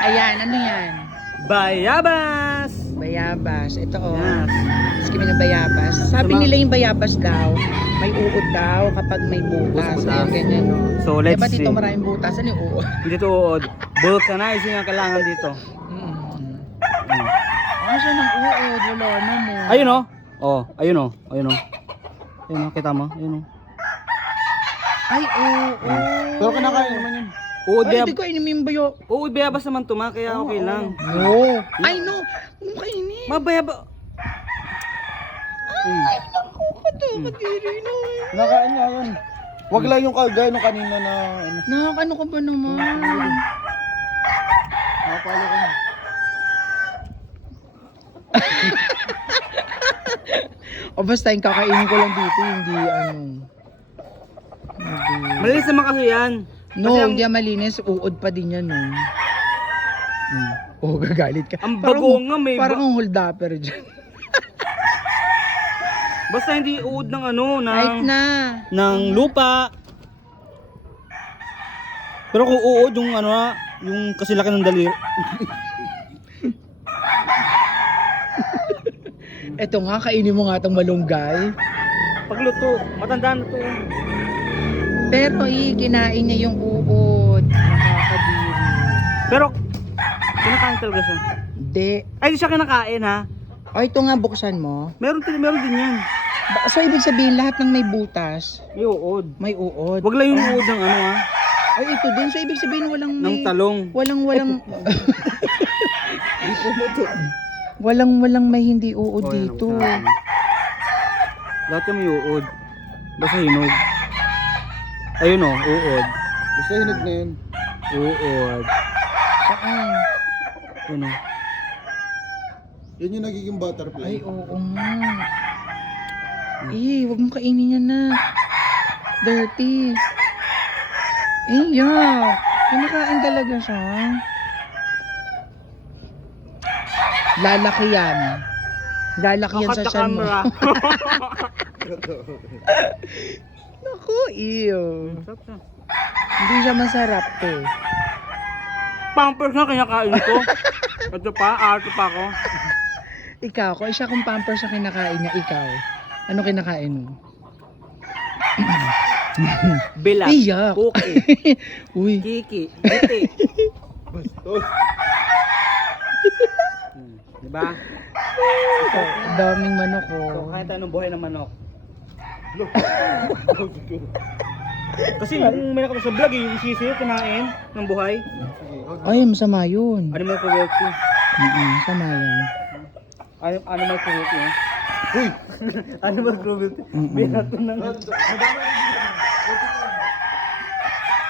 Ayan, ano yan? Bayabas! Bayabas. Ito oh. Yes. Mas kami ng bayabas. Sabi Sama- nila yung bayabas daw, may uod daw kapag may butas. Butas. Ayan, ganyan no. So Eh, let's ba't see. dito maraming butas? Ano yung uod? Dito uod. Vulcanizing ang kailangan dito. Asa ng uod? Wala na mo. Ayun oh. Oh, ayun oh. Ayun oh. Ayun oh, kita mo? Ayun oh. Ay, uod. Pero kinakain naman yun. Uod Ay, bayabas. hindi ko inumin yung bayo. Uod bayabas naman to ma, kaya okay lang. No. Ay, no. Huwag mo kainin. Mabayaba. Ay, naku ka to. Kadiri na. Nakain nga yun. Wag lang yung kagaya nung kanina na ano. Nakakano ka ba naman? Nakapalo ko na. O basta yung kakainin ko lang dito, hindi ano. Hindi. Malinis naman kasi yan. No, Kasi ang- hindi yan malinis. Uod pa din yan, no. Oh, gagalit ka. Ang bago nga, may Parang ang hold upper dyan. Basta hindi uod ng ano, Right na. ng lupa. Pero kung uod yung ano, yung kasi laki ng daliri. Eto nga, kainin mo nga itong malunggay. Pagluto, matanda na to. Pero kinain niya yung uod. Nakakadiri. Pero, kinakain talaga siya. Hindi. Ay, di siya kinakain ha. O ito nga, buksan mo. Meron din yan. So, ibig sabihin, lahat ng may butas, May uod. may uod. Wag lang yung uod ng ano ha, Ay, ito din. So, ibig sabihin, walang ng may... talong. Walang walang may hindi uod Oh, yan, dito. ang talong. Lahat yung may uod. Basta hinog. Ayun o, uod. Basta hinog na yun. Uod. Saan? Ayun o. Yun yung nagiging butterfly. Ay, oo nga. Wag mo kainin yan na. Dirty. Yuck. Kinakain talaga siya. Lalaki yan. Lalaki yan sa Kakat tiyan mo. camera. Naku, ew. Sarap siya. Hindi siya masarap eh. Pampers na kinakain ko. Ito pa, arte pa ako. Ikaw, kung siya kung pampers sa kinakain niya, ikaw, ano kinakain mo? Bilat. Iyak. Cookie. Uy, Kiki. Giti. Bastos. Diba? daming manok So, oh. kahit anong buhay ng manok. Kasi yung may nakita sa vlog, yung sisiyo, kinain ng buhay. Ay, masama yun. Animal cruelty. Masama yun. Animal cruelty, eh. Uy! Animal cruelty. Binato ng...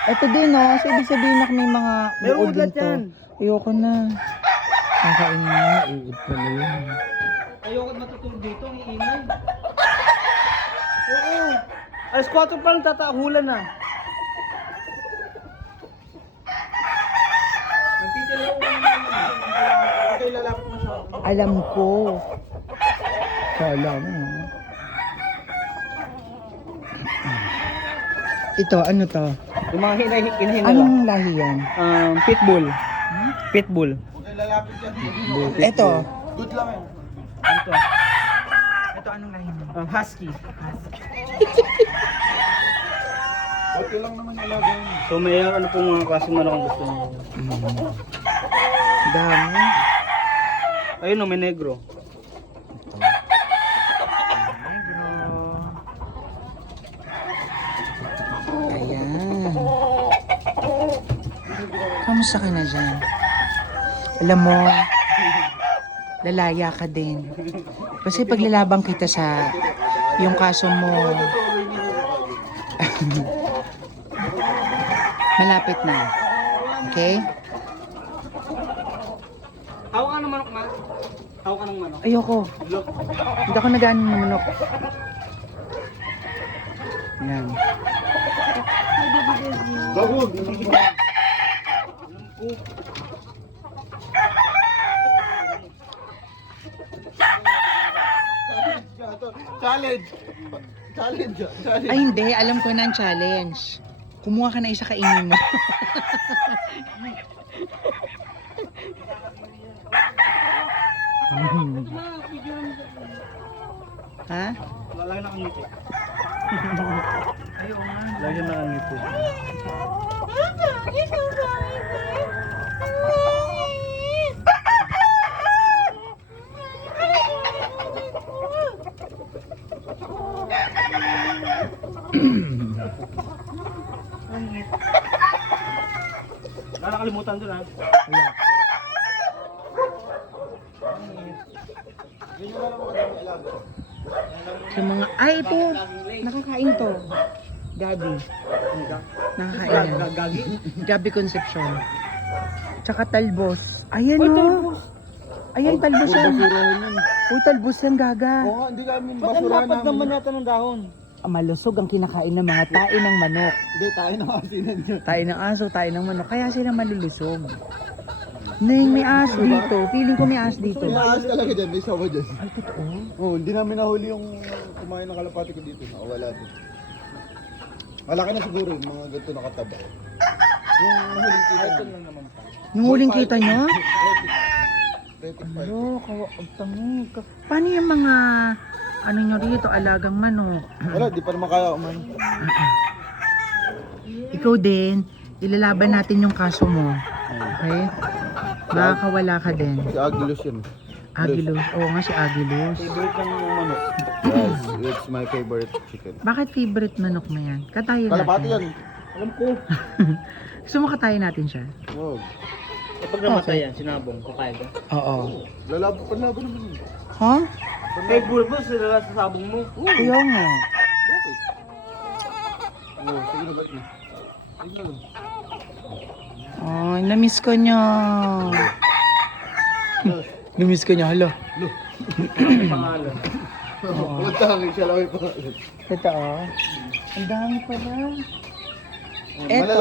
Ito din oh, so ibig sabihin na may mga Meron uod udlat din to. yan. Ayoko na. Kakain na, uod pala yun. Ayoko matutulog dito, ang iingay. Oo. Alas 4 pa lang tatahulan na. Nagtitiraw ko naman. Okay, lalapit mo siya. Alam ko. Kala mo. Ito, ano to? Yung mga hinahin nila. Anong lahi yan? Pitbull. Pitbull. Okay, lalapit yan. Ito. Good lang yan. Ano to? Ito, anong lahi mo? Husky. Okay lang naman yung lagay yun. So may ano pong mga klaseng manok ang gusto niyo. Dami. Ayun o, may negro. Ayan. Kamusta ka na dyan? Alam mo, lalaya ka din. Kasi paglalabang kita sa yung kaso mo, malapit na. Okay? Hawak ka ng manok, ma. Hawak ka ng manok. Ayoko. Hindi ako nagaano ng manok. Yan. Bago! Challenge! Challenge! Challenge! Ay hindi, alam ko na ang challenge. Kumuha ka na isa kainin mo. Ha? Lagi nakangiti. Ayaw nga. Lagi nakangiti. Nakakalimutan doon ha. Ayan. Sa mga, ay ito, nakakain to. Gabi. Nakakain yan. Gagi. Gabi Concepcion. Tsaka talbos. Ayan o. Ayan, talbos yan. Basurahan yan. Uy, talbos yan, gaga. Oo nga, hindi kami Ba't ang basurahan lapad naman namin. yata ng dahon? Malusog ang kinakain ng mga tae ng manok. Hindi, tayo na asinan niya. Tae ng aso, tae ng manok. Kaya sila malulusog. Neng, may aso dito. Feeling ko may aso dito. May aas talaga dyan, may sawa dyan. Ay, totoo. Oo, hindi namin nahuli yung kumain ng kalapati ko dito. Nakawala din. Malaki na siguro yung mga ganito nakataba. Yung nahuling kita Ito namin. lang naman pa. Yung huling kita nyo? Retic Hello, kawag. Paano yung mga, ano nyo rito, alagang manok? Wala, di pa naman kaya kumain. Ikaw din, ilalaban natin yung kaso mo. Okay? Makakawala ka din. Si Aguilos yun. Agilos. Oo nga si Agilos. Favorite lang yung manok. Yes, it's my favorite chicken. Bakit favorite manok mo yan? Katayin Kalapati natin. yan. Alam ko. Gusto mo katayin natin siya? Wow. Kapag namatay yan, sinabong, kakain ka. Oo. Lalabo pa na naman yun. Ha? Eh, bulbos, sila sa sabong mo. Kaya nga. Bakit? Oo, sige na balik na. Sige na lang. Ay, namiss ko niya. Namiss ko niya, hala. Ang pangalan. Huwag tangin siya lang yung pangalan. Totoo. Ang dami pala. Eto.